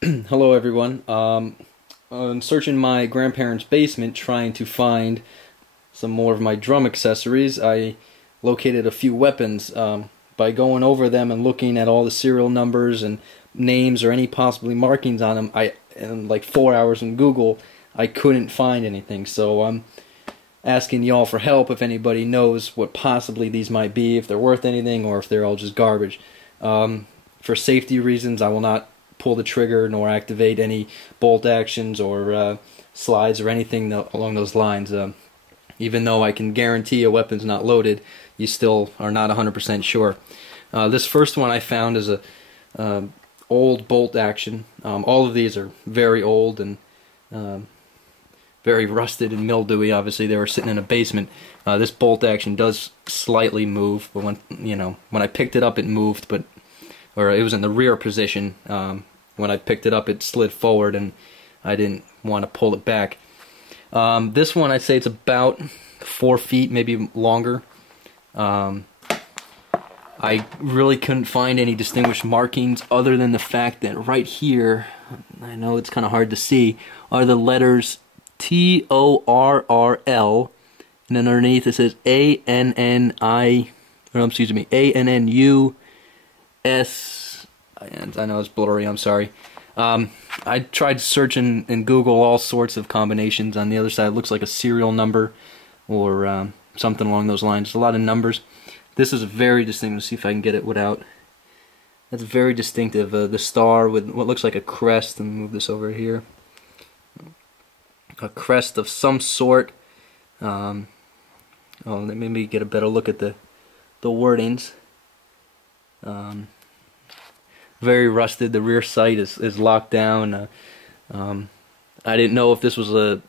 Hello everyone. I'm searching my grandparents' basement trying to find some more of my drum accessories. I located a few weapons. By going over them and looking at all the serial numbers and names or any possibly markings on them, in like 4 hours in Google, I couldn't find anything. So I'm asking y'all for help if anybody knows what possibly these might be, if they're worth anything or if they're all just garbage. For safety reasons, I will not pull the trigger nor activate any bolt actions or slides or anything along those lines. Even though I can guarantee a weapon's not loaded, you still are not 100% sure. This first one I found is a old bolt action. All of these are very old and very rusted and mildewy. Obviously, they were sitting in a basement. This bolt action does slightly move, but when I picked it up, it moved, or it was in the rear position. When I picked it up, it slid forward, and I didn't want to pull it back. This one, I'd say it's about 4 feet, maybe longer. I really couldn't find any distinguished markings other than the fact that right here, I know it's kind of hard to see, are the letters Torrl, and then underneath it says ANNUS, and I know it's blurry, I'm sorry. I tried searching in Google all sorts of combinations. On the other side, it looks like a serial number or something along those lines. A lot of numbers. This is very distinctive. Let's see if I can get it without. That's very distinctive. The star with what looks like a crest. Let me move this over here. A crest of some sort. Let me get a better look at the wordings. Very rusted. The rear sight is locked down. I didn't know if this was a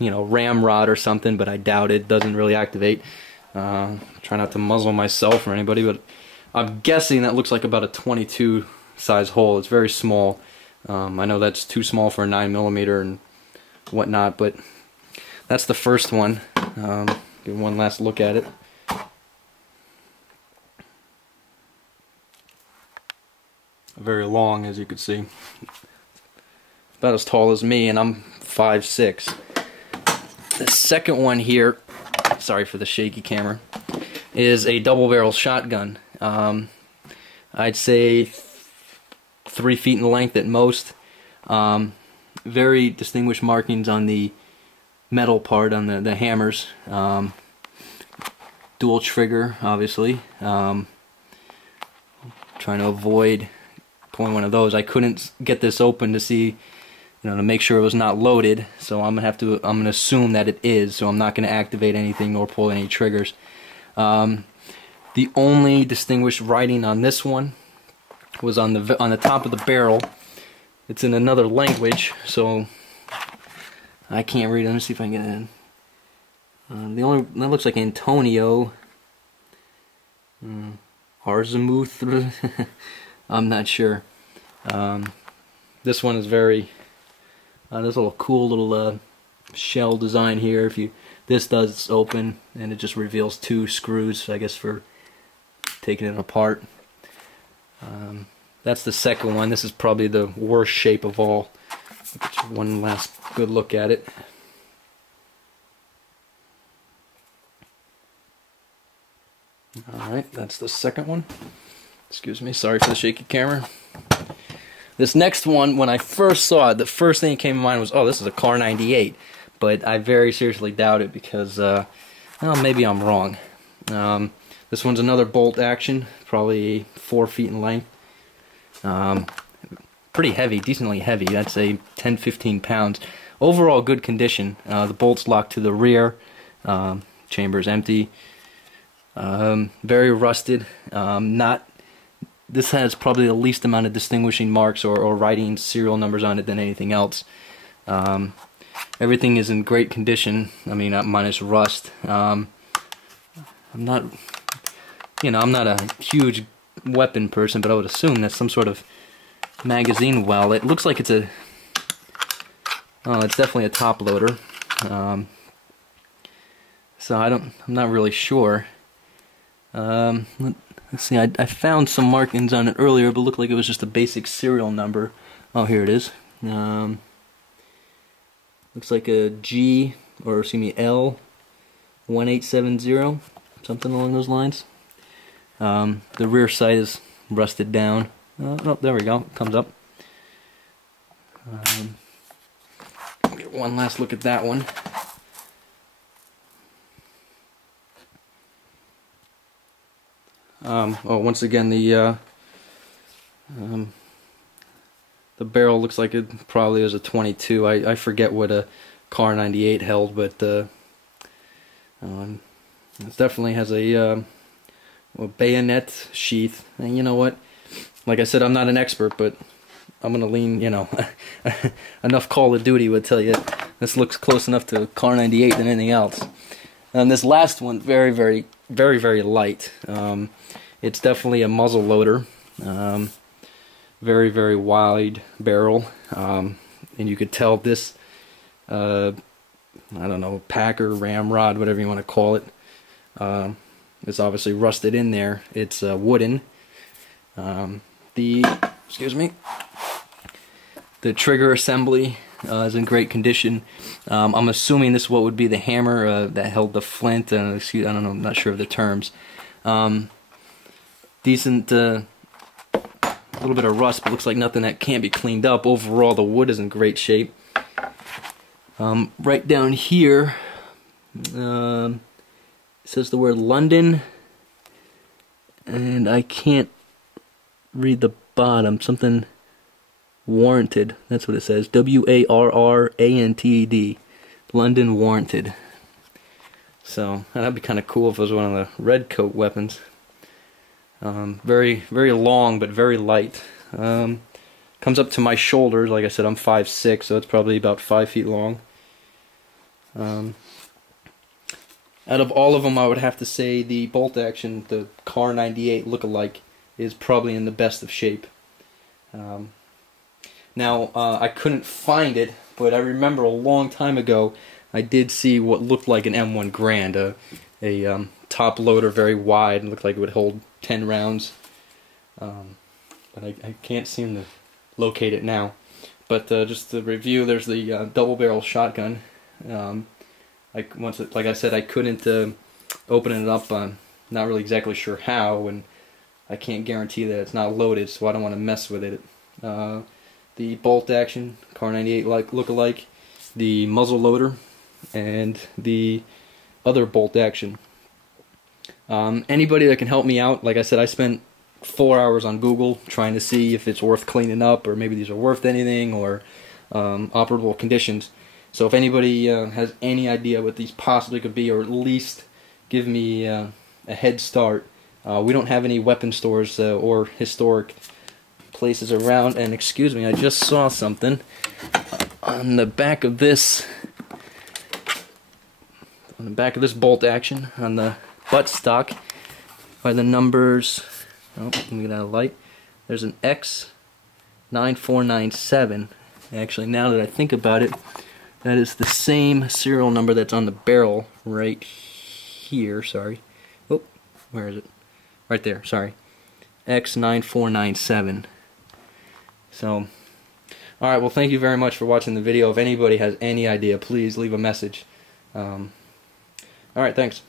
ramrod or something, but I doubt it. Doesn't really activate. Try not to muzzle myself or anybody, but I'm guessing that looks like about a 22 size hole. It's very small. I know that's too small for a 9mm and whatnot, but that's the first one. Give one last look at it. Very long, as you can see. About as tall as me, and I'm 5'6". The second one here, sorry for the shaky camera, is a double-barrel shotgun. I'd say 3 feet in length at most. Very distinguished markings on the metal part, on the hammers. Dual trigger, obviously. Trying to avoid pulling one of those. I couldn't get this open to see, to make sure it was not loaded, so I'm gonna assume that it is, so I'm not gonna activate anything nor pull any triggers. The only distinguished writing on this one was on the top of the barrel. It's in another language, so I can't read it. Let me see if I can get it in. That looks like Antonio. Arzimuth. I'm not sure. This one is very. There's a little cool little shell design here. This does open, and it just reveals 2 screws, I guess, for taking it apart. That's the second one. This is probably the worst shape of all. Get you one last good look at it. Alright, that's the second one. Excuse me, sorry for the shaky camera. This next one, when I first saw it, the first thing that came to mind was, oh, this is a Kar 98. But I very seriously doubt it because, well, maybe I'm wrong. This one's another bolt action, probably 4 feet in length. Pretty heavy, decently heavy. I'd say 10-15 pounds. Overall good condition. The bolt's locked to the rear. Chamber's empty. Very rusted. This has probably the least amount of distinguishing marks or writing serial numbers on it than anything else. Everything is in great condition. I mean, minus rust. I'm not a huge weapon person, but I would assume that's some sort of magazine well. It looks like it's it's definitely a top loader. So I'm not really sure. Let's see, I found some markings on it earlier, but it looked like it was just a basic serial number. Oh, here it is. Looks like a G, or excuse me, L1870, something along those lines. The rear sight is rusted down. Oh, there we go. It comes up. Get one last look at that one. Once again, the barrel looks like it probably is a 22. I forget what a Kar 98 held, but it definitely has a bayonet sheath. And you know what? Like I said, I'm not an expert, but I'm gonna lean. You know, enough Call of Duty would tell you this looks close enough to Kar 98 than anything else. And this last one, very, very, very, very light. It's definitely a muzzle loader. Very, very wide barrel, and you could tell this, I don't know, Packer, ramrod, whatever you want to call it, it's obviously rusted in there. It's wooden. Excuse me, the trigger assembly is in great condition. I'm assuming this is what would be the hammer that held the flint. Excuse, I don't know, I'm not sure of the terms. Decent. A little bit of rust, but looks like nothing that can't be cleaned up. Overall, the wood is in great shape. Right down here, it says the word London, and I can't read the bottom. Something warranted. That's what it says. WARRANTED. London Warranted. So that'd be kind of cool if it was one of the red coat weapons. Very, very long, but very light. Comes up to my shoulders. Like I said, I'm 5'6", so it's probably about 5 feet long. Out of all of them, I would have to say the bolt action, the Kar 98 look-alike, is probably in the best of shape. Now, I couldn't find it, but I remember a long time ago, I did see what looked like an M1 Garand, a top loader, very wide, looked like it would hold 10 rounds, but I can't seem to locate it now. But just to review, there's the double barrel shotgun. Like I said, I couldn't open it up. Not really exactly sure how, and I can't guarantee that it's not loaded, so I don't want to mess with it. The bolt action, Kar 98 look-alike, the muzzle loader, and the other bolt action. Anybody that can help me out, like I said, I spent 4 hours on Google trying to see if it's worth cleaning up, or maybe these are worth anything, or operable conditions. So if anybody has any idea what these possibly could be, or at least give me a head start. We don't have any weapon stores or historic places around. And excuse me, I just saw something on the back of this. On the back of this bolt action, on the buttstock, by the numbers. Oh, let me get out of light. There's an X9497. Actually, now that I think about it, that is the same serial number that's on the barrel right here. Sorry. Oh, where is it? Right there. Sorry. X9497. So, alright, well, thank you very much for watching the video. If anybody has any idea, please leave a message. Alright, thanks.